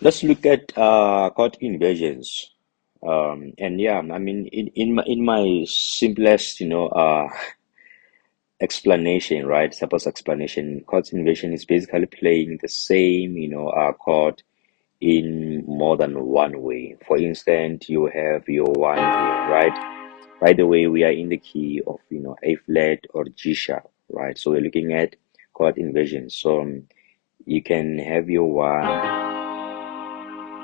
Let's look at chord inversions. And yeah, I mean, in my simplest, explanation, right? Suppose explanation, chord inversion is basically playing the same, chord in more than one way. For instance, you have your one here, right? By the way, we are in the key of, A flat or G sharp, right? So we're looking at chord inversion. So you can have your one,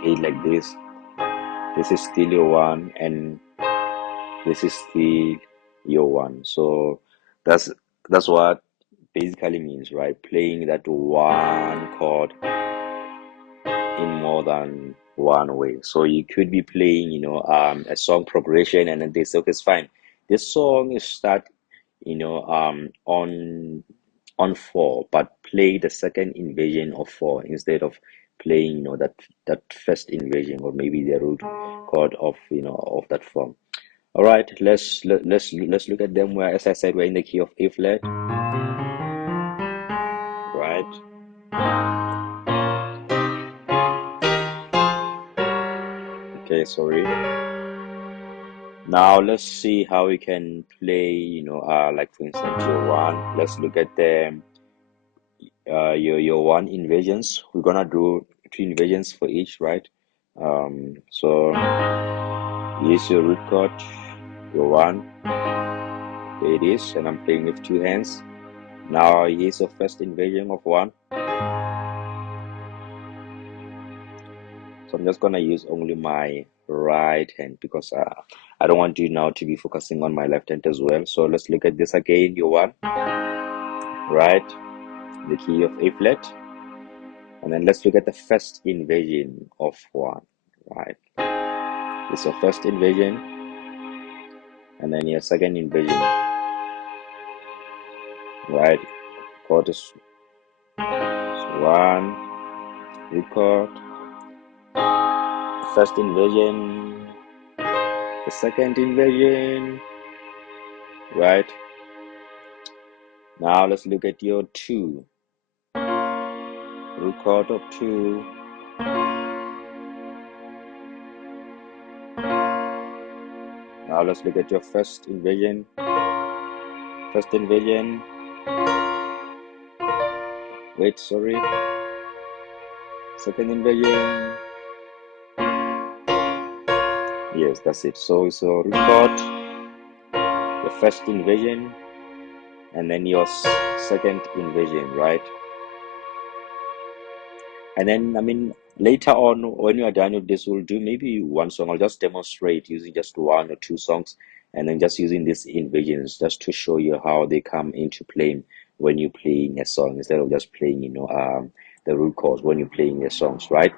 okay, like this. This is still your one, and this is still your one. So that's that's what basically means, right? Playing that one chord in more than one way. So you could be playing, a song progression, and then they say, okay, it's fine. This song is start, on four, but play the second inversion of four instead of playing, that first inversion, or maybe the root chord of, of that form. All right, let's look at them. Where, as I said, we're in the key of A flat, right? Okay, sorry. Now let's see how we can play, like for instance your one. Let's look at the your one inversions. We're gonna do three inversions for each, right? So here's your root chord, your one. There it is, and I'm playing with two hands. Now here's your first inversion of one. So I'm just gonna use only my right hand because I don't want you now to be focusing on my left hand as well. So let's look at this again. Your one, right? The key of A flat, and then let's look at the first inversion of one, right? It's your first inversion, and then your second inversion, right? Chord is one, record, first inversion, the second inversion, right? Now let's look at your two, root chord of two. Now let's look at your first inversion. First inversion. Wait, sorry. Second inversion. Yes, that's it. So record your first inversion and then your second inversion, right? And then, I mean, later on, when you are done with this, we'll do maybe one song. I'll just demonstrate using just one or two songs, and then just using these inversions just to show you how they come into play when you're playing a song instead of just playing, the root chords when you're playing the songs, right?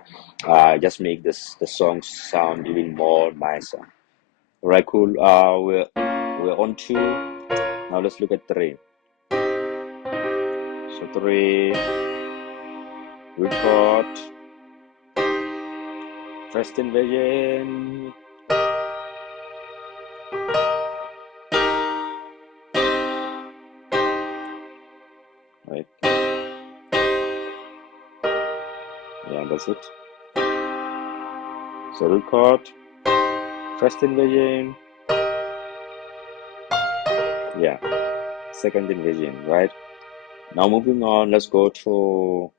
Just make the songs sound even more nicer. All right, cool. We're on two. Now let's look at three. So three, root chord, first inversion, right? Yeah, that's it. So root chord, first inversion, yeah, second inversion, right? Now moving on, let's go to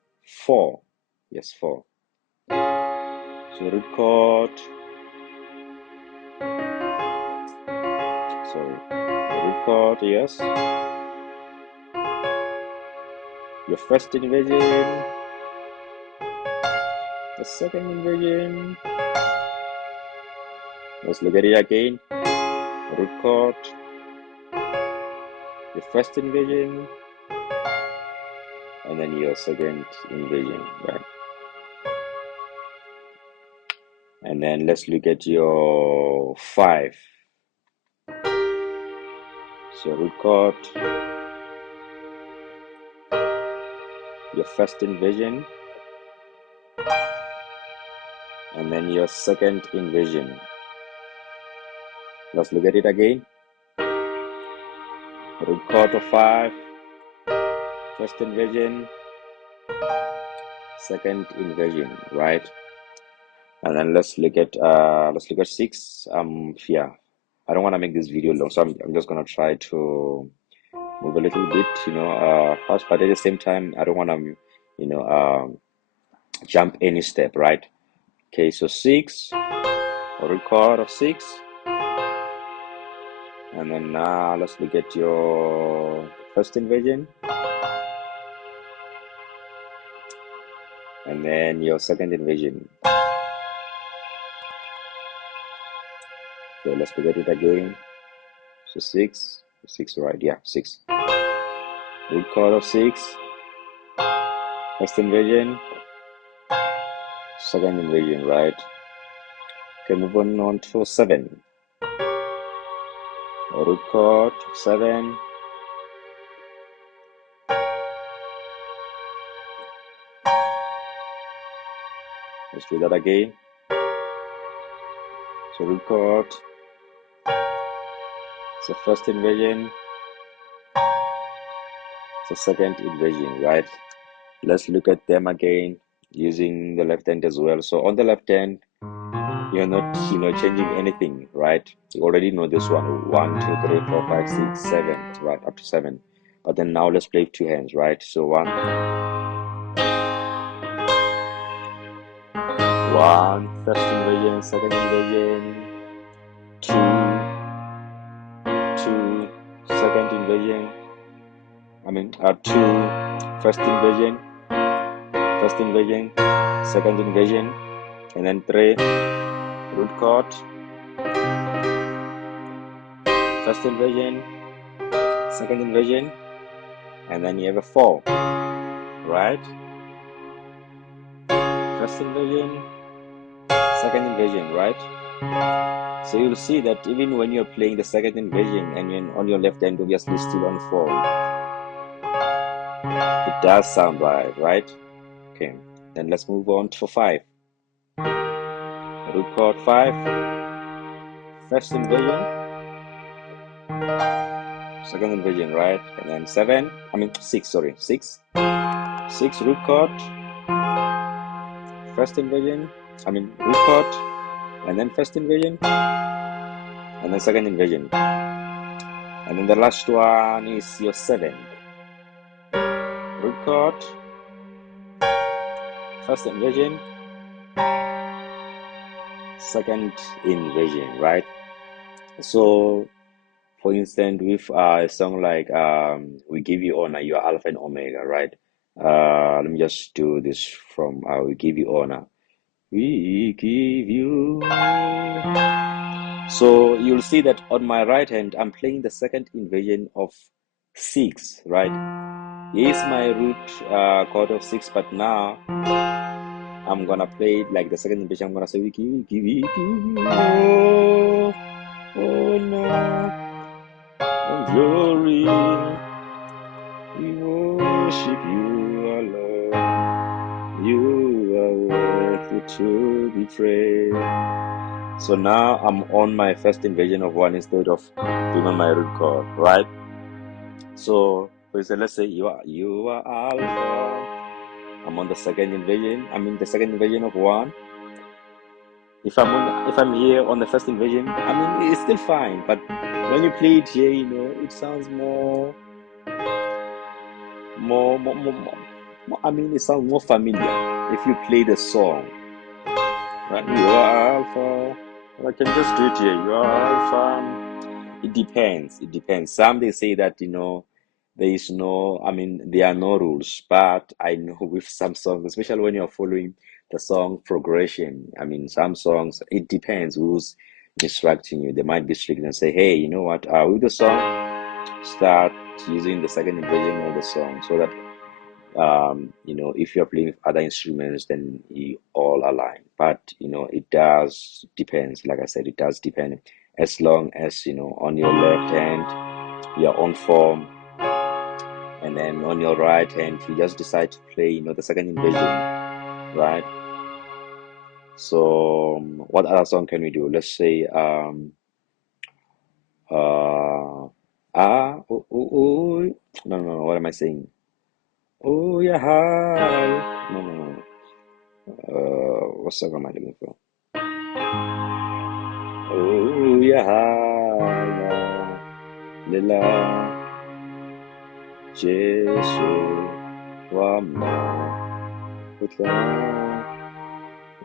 four. Yes, four. So root chord, sorry, root chord, yes. Your first inversion, the second inversion. Let's look at it again. Root chord, your first inversion, and then your second inversion, right? And then let's look at your five. So root chord, your first inversion, and then your second inversion. Let's look at it again. Root chord of five, first inversion, second inversion, right? And then let's look at 6. Yeah, I don't want to make this video long, so I'm just gonna try to move a little bit, fast, but at the same time I don't want to, jump any step, right? Okay, so 6, a root chord of 6, and then now let's look at your first inversion, and then your second inversion. Okay, let's look at it again. So 6, right? Yeah, 6. Root chord of 6, first inversion, second inversion, right? Okay, move on to 7. Root chord 7, let's do that again. So root chord, so first inversion, so second inversion, right? Let's look at them again using the left hand as well. So on the left hand, you're not changing anything, right? You already know this one: 1, 2, 3, 4, 5, 6, 7, right, up to 7. But then now let's play 2 hands, right? So 1, first inversion, second inversion, 2, second inversion, 2, first inversion, second inversion, and then 3, root chord, first inversion, second inversion, and then you have a 4, right? First inversion, second inversion, right? So you'll see that even when you're playing the second inversion and you're on your left hand, obviously still on 4, it does sound right? Okay, then let's move on to 5. Root chord 5, first inversion, second inversion, right? And then 6, 6, root chord, first inversion, root chord, and then first inversion, and then second inversion. And then the last one is your 7. Root chord, first inversion, second inversion, right? So, for instance, with a song like "We Give You Honor," you are Alpha and Omega, right? Let me just do this from "We Give You Honor." We give you. So you'll see that on my right hand, I'm playing the second inversion of 6, right? Here's my root chord of 6, but now I'm gonna play it like the second inversion. I'm gonna say, we give you honor and glory. We worship you alone. You are worthy to be praised. So now I'm on my first inversion of 1 instead of being on my root chord, right? So for instance, let's say you are Alpha. I'm on the second inversion. The second inversion of 1. If I'm here on the first inversion, it's still fine. But when you play it here, it sounds more. It sounds more familiar if you play the song. Right? You are Alpha. I can just do it here. You are Alpha. It depends. Some they say that there is no. There are no rules. But I know with some songs, especially when you're following the song progression. Some songs it depends who's instructing you. They might be strict and say, "Hey, you know what? With the song, start using the second inversion of the song so that." If you're playing with other instruments, then you all align. But it does depends. Like I said, it does depend. As long as on your left hand you're on form, and then on your right hand you just decide to play the second inversion, right? So what other song can we do? Let's say no, what am I saying? Oh yeah, hi. No. What song am I looking for? uyahala lela Jesu wama utla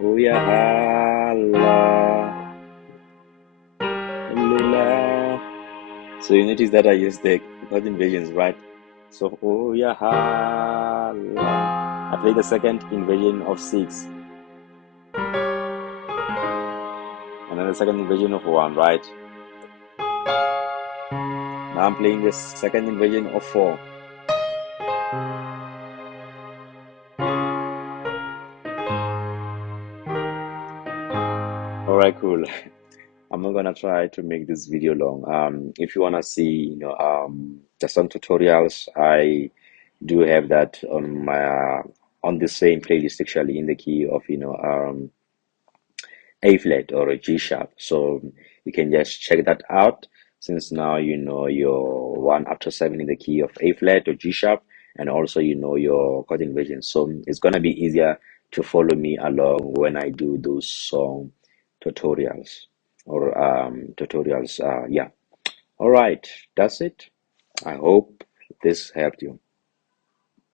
uyahala lela. So you notice that I use the chord inversions, right? So uyahala. I play the second inversion of 6. And then the second inversion of 1, right? Now I'm playing the second inversion of 4. Alright, cool. I'm not gonna try to make this video long. If you wanna see, the song tutorials, I do have that on my on the same playlist, actually, in the key of A flat or a G sharp. So you can just check that out, since now you know your 1 after 7 in the key of A flat or G sharp, and also you know your chord inversion. So it's gonna be easier to follow me along when I do those song tutorials or tutorials. Yeah. All right, that's it. I hope this helped you.